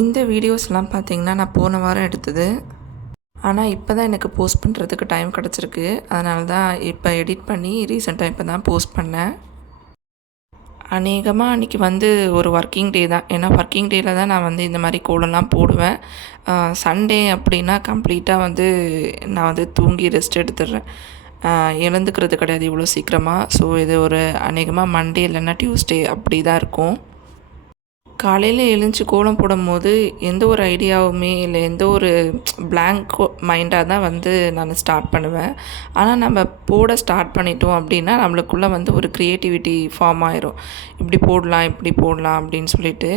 இந்த வீடியோஸ்லாம் பார்த்தீங்கன்னா நான் போன வாரம் எடுத்தது. ஆனால் இப்போ தான் எனக்கு போஸ்ட் பண்ணுறதுக்கு டைம் கிடச்சிருக்கு. அதனால தான் இப்போ எடிட் பண்ணி ரீசெண்டாக இப்போ தான் போஸ்ட் பண்ணேன். அநேகமாக அன்றைக்கி வந்து ஒரு ஒர்க்கிங் டே தான். ஏன்னா ஒர்க்கிங் டேயில் தான் நான் வந்து இந்த மாதிரி கோலம்லாம் போடுவேன். சண்டே அப்படின்னா கம்ப்ளீட்டாக வந்து நான் வந்து தூங்கி ரெஸ்ட் எடுத்துடுறேன். எழுந்துக்கிறது கிடையாது இவ்வளோ சீக்கிரமாக. ஸோ இது ஒரு அநேகமாக மண்டே இல்லைன்னா டியூஸ்டே அப்படி தான் இருக்கும். காலையில் எழுந்துச்சி கோலம் போடும்போது எந்த ஒரு ஐடியாவுமே இல்லை, எந்த ஒரு பிளாங்க் மைண்டாக தான் வந்து நான் ஸ்டார்ட் பண்ணுவேன். ஆனால் நம்ம போட ஸ்டார்ட் பண்ணிட்டோம் அப்படின்னா நம்மளுக்குள்ளே வந்து ஒரு க்ரியேட்டிவிட்டி ஃபார்ம் ஆயிரும். இப்படி போடலாம் இப்படி போடலாம் அப்படின்னு சொல்லிட்டு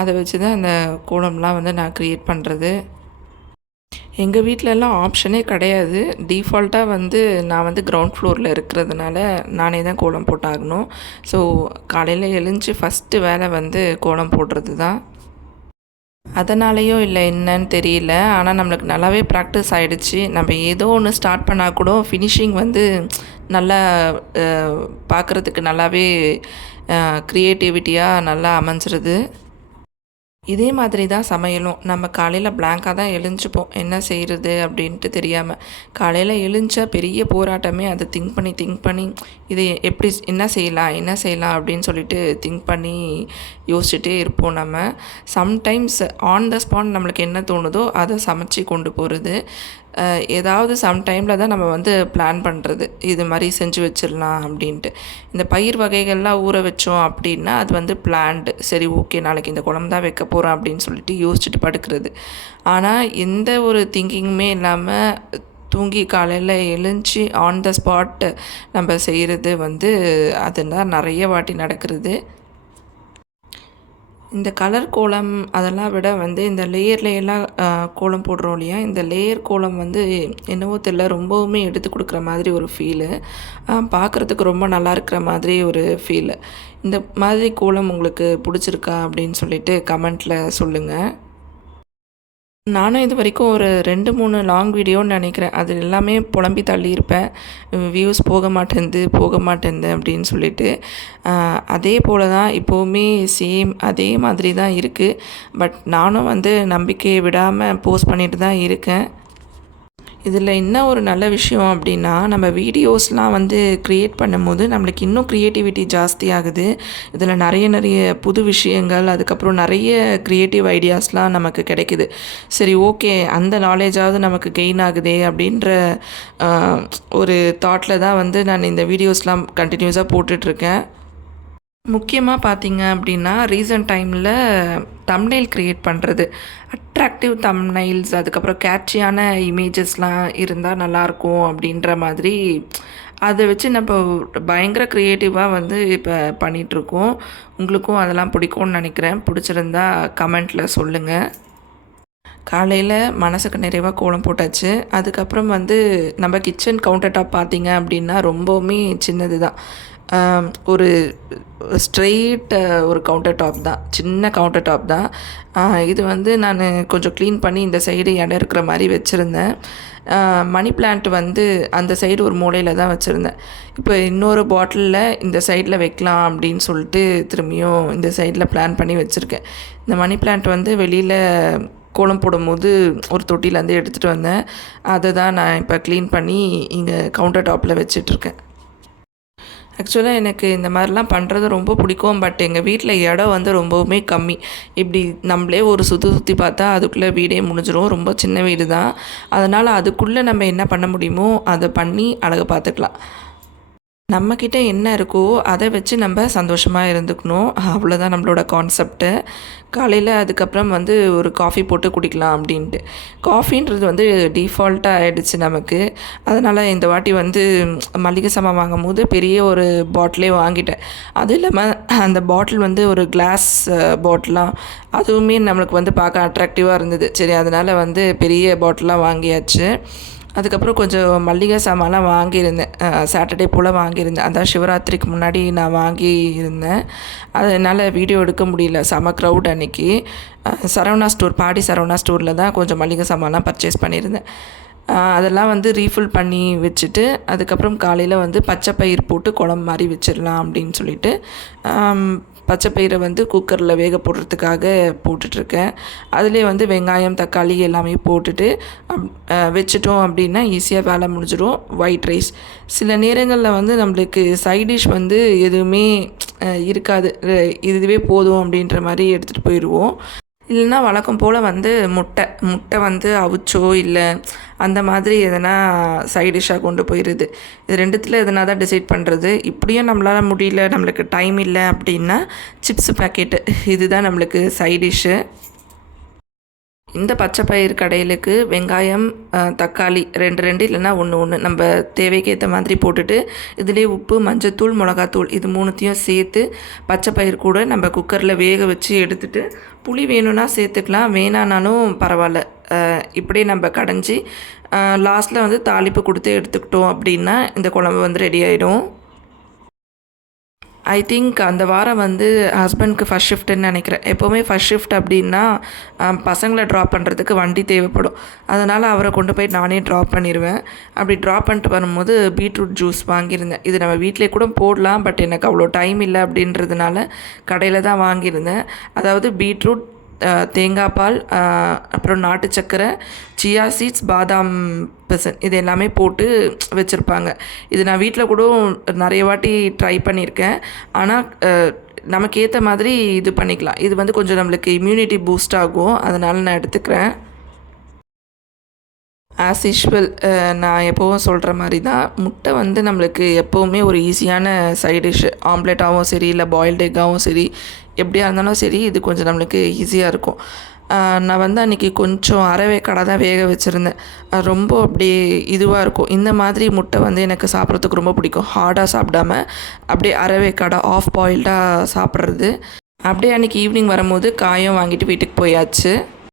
அதை வச்சு தான் அந்த கோலம்லாம் வந்து நான் க்ரியேட் பண்ணுறது. எங்கள் வீட்டிலலாம் ஆப்ஷனே கிடையாது. டிஃபால்ட்டாக வந்து நான் வந்து கிரவுண்ட் ஃப்ளோரில் இருக்கிறதுனால நானே தான் கோலம் போட்டாகணும். ஸோ காலையில் எழுந்துச்சி ஃபஸ்ட்டு வேலை வந்து கோலம் போடுறது தான். அதனாலேயோ இல்லை என்னன்னு தெரியல, ஆனால் நம்மளுக்கு நல்லாவே ப்ராக்டிஸ் ஆகிடுச்சு. நம்ம ஏதோ ஒன்று ஸ்டார்ட் பண்ணால் கூட ஃபினிஷிங் வந்து நல்லா பார்க்குறதுக்கு நல்லாவே க்ரியேட்டிவிட்டியாக நல்லா அமைஞ்சிருது. இதே மாதிரி தான் சமையலும். நம்ம காலையில் பிளாங்காக தான் எழுஞ்சிப்போம், என்ன செய்கிறது அப்படின்ட்டு தெரியாமல். காலையில் எழுஞ்சா பெரிய போராட்டமே அதை திங்க் பண்ணி இது எப்படி என்ன செய்யலாம் அப்படின்னு சொல்லிட்டு திங்க் பண்ணி யோசிச்சுட்டே இருப்போம் நம்ம. சம்டைம்ஸ் ஆன் த ஸ்பாட் நம்மளுக்கு என்ன தோணுதோ அதை சமைச்சு கொண்டு போகிறது. ஏதாவது சம்டைமில் தான் நம்ம வந்து பிளான் பண்ணுறது, இது மாதிரி செஞ்சு வச்சிடலாம் அப்படின்ட்டு. இந்த பயிர் வகைகள்லாம் ஊற வச்சோம் அப்படின்னா அது வந்து பிளான்டு. சரி ஓகே, நாளைக்கு இந்த குழம்பு தான் வைக்க போகிறோம் அப்படின்னு சொல்லிட்டு யோசிச்சுட்டு படுக்கிறது. ஆனால் எந்த ஒரு திங்கிங்குமே இல்லாமல் தூங்கி காலையில் எழுந்துச்சி ஆன் த ஸ்பாட் நம்ம செய்கிறது வந்து அதெல்லாம் நிறைய வாட்டி நடக்கிறது. இந்த கலர் கோலம் அதெல்லாம் விட வந்து இந்த லேயர்லாம் கோலம் போடுறோம் இல்லையா, இந்த லேயர் கோலம் வந்து என்னவோ தெரியல, ரொம்பவுமே எடுத்து கொடுக்குற மாதிரி ஒரு ஃபீலு. பார்க்குறதுக்கு ரொம்ப நல்லா இருக்கிற மாதிரி ஒரு ஃபீலு. இந்த மாதிரி கோலம் உங்களுக்கு பிடிச்சிருக்கா அப்படின்னு சொல்லிட்டு கமெண்ட்டில் சொல்லுங்கள். நானும் இது வரைக்கும் ஒரு 2-3 லாங் வீடியோன்னு நினைக்கிறேன். அது எல்லாமே புலம்பி தள்ளியிருப்பேன். வியூஸ் போக மாட்டேன்து அப்படின்னு சொல்லிட்டு. அதே போல் தான் இப்போவுமே சேம் அதே மாதிரி தான் இருக்குது. பட் நானும் வந்து நம்பிக்கையை விடாமல் போஸ்ட் பண்ணிட்டு தான் இருக்கேன். இதில் என்ன ஒரு நல்ல விஷயம் அப்படின்னா, நம்ம வீடியோஸ்லாம் வந்து க்ரியேட் பண்ணும்போது நம்மளுக்கு இன்னும் க்ரியேட்டிவிட்டி ஜாஸ்தி ஆகுது. இதில் நிறைய புது விஷயங்கள், அதுக்கப்புறம் நிறைய க்ரியேட்டிவ் ஐடியாஸ்லாம் நமக்கு கிடைக்குது. சரி ஓகே, அந்த நாலேஜாவது நமக்கு கெயின் ஆகுதே அப்படின்ற ஒரு தாட்டில் தான் வந்து நான் இந்த வீடியோஸ்லாம் கண்டினியூஸாக போட்டுட்ருக்கேன். முக்கியமாக பார்த்தீங்க அப்படின்னா ரீசன்ட் டைமில் தம்ப்நெயில் க்ரியேட் பண்ணுறது, அட்ராக்டிவ் தம்ப்நெயில்ஸ், அதுக்கப்புறம் கேட்சியான இமேஜஸ்லாம் இருந்தால் நல்லாயிருக்கும் அப்படின்ற மாதிரி அதை வச்சு நம்ம பயங்கர க்ரியேட்டிவாக வந்து இப்போ பண்ணிகிட்ருக்கோம். உங்களுக்கும் அதெல்லாம் பிடிக்கும்னு நினைக்கிறேன். பிடிச்சிருந்தா கமெண்ட்டில் சொல்லுங்கள். காலையில் மனசுக்கு நிறைவாக கோலம் போட்டாச்சு. அதுக்கப்புறம் வந்து நம்ம கிச்சன் கவுண்டர் டாப் பார்த்திங்க அப்படின்னா ரொம்பவுமே சின்னது தான். ஒரு ஸ்ட்ரெயிட் ஒரு கவுண்டர் டாப் தான், சின்ன கவுண்டர் டாப் தான். இது வந்து நான் கொஞ்சம் க்ளீன் பண்ணி இந்த சைடு இடம் இருக்கிற மாதிரி வச்சுருந்தேன். மணி பிளான்ட் வந்து அந்த சைடு ஒரு மூலையில் தான் வச்சுருந்தேன். இப்போ இன்னொரு பாட்டிலில் இந்த சைடில் வைக்கலாம் அப்படின்னு சொல்லிட்டு திரும்பியும் இந்த சைடில் பிளான் பண்ணி வச்சுருக்கேன். இந்த மணி பிளான்ட் வந்து வெளியில் கோலம் போடும்போது ஒரு தொட்டிலேருந்து எடுத்துகிட்டு வந்தேன். அதை தான் நான் இப்போ க்ளீன் பண்ணி இங்கே கவுண்டர் டாப்பில் வச்சிட்ருக்கேன். ஆக்சுவலாக எனக்கு இந்த மாதிரிலாம் பண்ணுறது ரொம்ப பிடிக்கும். பட் எங்கள் வீட்டில் இடம் வந்து ரொம்பவுமே கம்மி. இப்படி நம்மளே ஒரு சுற்றி பார்த்தா அதுக்குள்ளே வீடே முடிஞ்சிடும். ரொம்ப சின்ன வீடு தான். அதனால் அதுக்குள்ளே நம்ம என்ன பண்ண முடியுமோ அதை பண்ணி அழகு பார்த்துக்கலாம். நம்மக்கிட்ட என்ன இருக்கோ அதை வச்சு நம்ம சந்தோஷமாக இருந்துக்கணும். அவ்வளோதான் நம்மளோட கான்செப்ட்டு. காலையில் அதுக்கப்புறம் வந்து ஒரு காஃபி போட்டு குடிக்கலாம் அப்படின்ட்டு. காஃபின்றது வந்து டிஃபால்ட்டாக ஆகிடுச்சு நமக்கு. அதனால் இந்த வாட்டி வந்து மளிகை சாமான் வாங்கும் போது பெரிய ஒரு பாட்டிலே வாங்கிட்டேன். அதுவும் இல்லாமல் அந்த பாட்டில் வந்து ஒரு கிளாஸ் பாட்டிலாக, அதுவுமே நம்மளுக்கு வந்து பார்க்க அட்ராக்டிவாக இருந்தது. சரி, அதனால் வந்து பெரிய பாட்டிலாக வாங்கியாச்சு. அதுக்கப்புறம் கொஞ்சம் மல்லிகை சாமான்லாம் வாங்கியிருந்தேன். சாட்டர்டே போல் வாங்கியிருந்தேன். அதான் சிவராத்திரிக்கு முன்னாடி நான் வாங்கியிருந்தேன். அதனால் வீடியோ எடுக்க முடியல, செம க்ரௌட் அன்றைக்கி. சரவணா ஸ்டோர், பாடி சரவணா ஸ்டோரில் தான் கொஞ்சம் மல்லிகை சாமான்லாம் பர்ச்சேஸ் பண்ணியிருந்தேன். அதெல்லாம் வந்து ரீஃபில் பண்ணி வச்சுட்டு அதுக்கப்புறம் காலையில் வந்து பச்சை பயிர் போட்டு குழம்பு மாதிரி வச்சிடலாம் அப்படின்னு சொல்லிட்டு பச்சைப்பயிரை வந்து குக்கரில் வேக போடுறதுக்காக போட்டுட்ருக்கேன். அதிலே வந்து வெங்காயம், தக்காளி எல்லாமே போட்டுட்டு வச்சுட்டோம் அப்படின்னா ஈஸியாக வேலை முடிஞ்சிடும். ஒயிட் ரைஸ் சில நேரங்களில் வந்து நம்மளுக்கு சைட் டிஷ் வந்து எதுவுமே இருக்காது, இதுவே போதும் அப்படின்ற மாதிரி எடுத்துகிட்டு போயிடுவோம். இல்லைன்னா வழக்கம் போல் வந்து முட்டை வந்து அவிச்சோ இல்லை அந்த மாதிரி எதனா சைட் டிஷ்ஷாக கொண்டு போயிடுது. இது ரெண்டுத்தில் எதனா தான் டிசைட் பண்ணுறது. இப்படியும் நம்மளால் முடியல, நம்மளுக்கு டைம் இல்லை அப்படின்னா சிப்ஸு பேக்கெட்டு இதுதான் நம்மளுக்கு சைட் டிஷ்ஷு. இந்த பச்சை பயிர் கடையிலுக்கு வெங்காயம், தக்காளி 2 இல்லைன்னா 1 நம்ம தேவைக்கு ஏற்ற மாதிரி போட்டுட்டு இதுலேயே உப்பு, மஞ்சத்தூள், மிளகாத்தூள் இது 3த்தையும் சேர்த்து பச்சை பயிர் கூட நம்ம குக்கரில் வேக வச்சு எடுத்துகிட்டு புளி வேணும்னா சேர்த்துக்கலாம், வேணானாலும் பரவாயில்ல. இப்படியே நம்ம கடைஞ்சி லாஸ்ட்டில் வந்து தாளிப்பு கொடுத்து எடுத்துக்கிட்டோம் அப்படின்னா இந்த குழம்பு வந்து ரெடி ஆகிடும். ஐ திங்க் அந்த வாரம் வந்து ஹஸ்பண்ட்க்கு ஃபஸ்ட் ஷிஃப்ட்டுன்னு நினைக்கிறேன். எப்போவுமே ஃபஸ்ட் ஷிஃப்ட் அப்படின்னா பசங்களை ட்ராப் பண்ணுறதுக்கு வண்டி தேவைப்படும். அதனால் அவரை கொண்டு போய் நானே ட்ராப் பண்ணிடுவேன். அப்படி ட்ராப் பண்ணிட்டு வரும்போது பீட்ரூட் ஜூஸ் வாங்கியிருந்தேன். இது நம்ம வீட்டிலே கூட போடலாம், பட் எனக்கு அவ்வளோ டைம் இல்லை அப்படின்றதுனால கடையில் தான் வாங்கியிருந்தேன். அதாவது பீட்ரூட், தேங்காய் பால், அப்புறம் நாட்டு சர்க்கரை, சியா சீட்ஸ், பாதாம் பிசன் இது எல்லாமே போட்டு வச்சுருப்பாங்க. இது நான் வீட்டில் கூட நிறைய வாட்டி ட்ரை பண்ணியிருக்கேன். ஆனால் நமக்கு ஏற்ற மாதிரி இது பண்ணிக்கலாம். இது வந்து கொஞ்சம் நம்மளுக்கு இம்யூனிட்டி பூஸ்ட் ஆகும், அதனால் நான் எடுத்துக்கிறேன். ஆஸ் யூஷுவல் நான் எப்போவும் சொல்கிற மாதிரி தான், முட்டை வந்து நம்மளுக்கு எப்போவுமே ஒரு ஈஸியான சைட் டிஷ். ஆம்லேட்டாகவும் சரி, இல்லை பாயில்டு எக்காகவும் சரி, எப்படியா இருந்தாலும் சரி, இது கொஞ்சம் நம்மளுக்கு ஈஸியாக இருக்கும். நான் வந்து அன்றைக்கி கொஞ்சம் கடை தான் வேக வச்சுருந்தேன். ரொம்ப அப்படியே இதுவாக இருக்கும். இந்த மாதிரி முட்டை வந்து எனக்கு சாப்பிட்றதுக்கு ரொம்ப பிடிக்கும். ஹார்டாக சாப்பிடாம அப்படியே கடை ஆஃப் பாயில்டாக சாப்பிட்றது. அப்படியே அன்றைக்கி ஈவினிங் வரும்போது காயும் வாங்கிட்டு வீட்டுக்கு போயாச்சு.